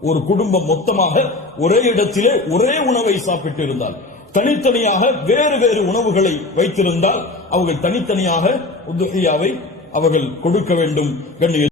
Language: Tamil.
ஒரு குடும்பம் மொத்தமாக ஒரே இடத்திலே ஒரே உணவை சாப்பிட்டு இருந்தால் தனித்தனியாக வேறு வேறு உணவுகளை வைத்திருந்தால் அவர்கள் தனித்தனியாக உதுகையாவை அவர்கள் கொடுக்க வேண்டும் கண்ணிய